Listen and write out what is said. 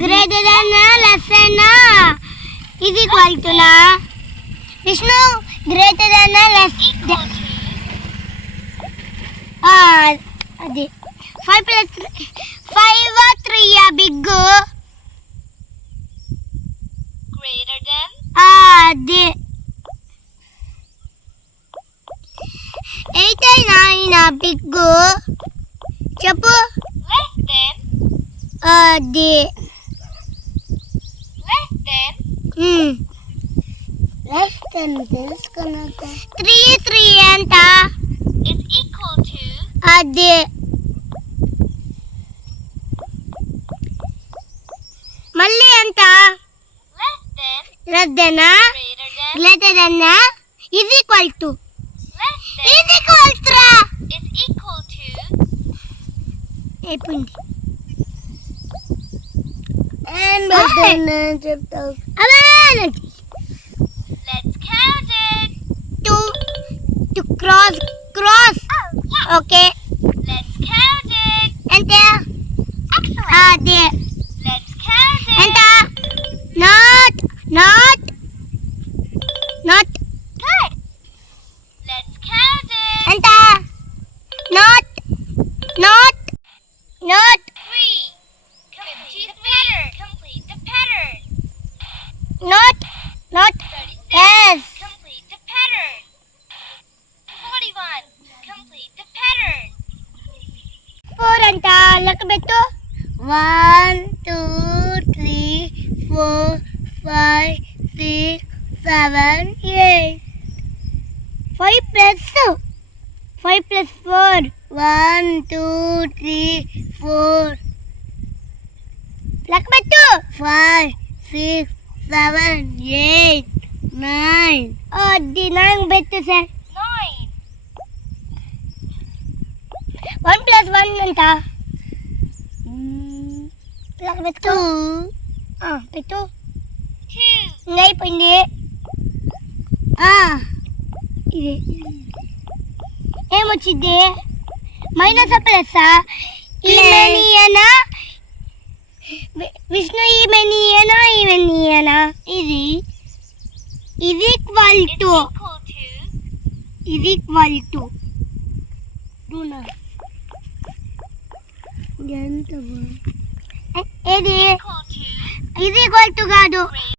greater than less than is equal to na Vishnu greater than less than అది 5 plus 3 big greater than అది 8 9 big చెప్పు less than అది less than తెలుసుకున్నాక 3 ఎంత is equal to అది మళ్ళీ ఎంత less than less than greater than greater than is equal to less than is equal to is equal to అయిపోయింది చెప్తావు let's count it to cross okay let's count it ఎంత excellent అది let's count it ఎంత not good let's count it ఎంత not 3 complete the pattern not 36 yes complete the pattern 41 complete the pattern 4 అంట లెక్క పెట్టు 1 2 3 4 5 6 7 8 5 plus 4 1 2 3 4 లెక్క పెట్టు 5 6 7 8 9 అది 9 పెట్టు సార్ 9 1 plus 1 ఎంత లెక్క పెట్టు పెట్టు 2 ఇంకా అయిపోయింది ఇది ఏమొచ్చింది మైనస్ ప్లస్ ఈమెనియనా విష్ణు ఈమెనియనా ఇది ఈక్వల్ టు ఎంత ఏది equal to ఇది ఈక్వల్ టు కాదు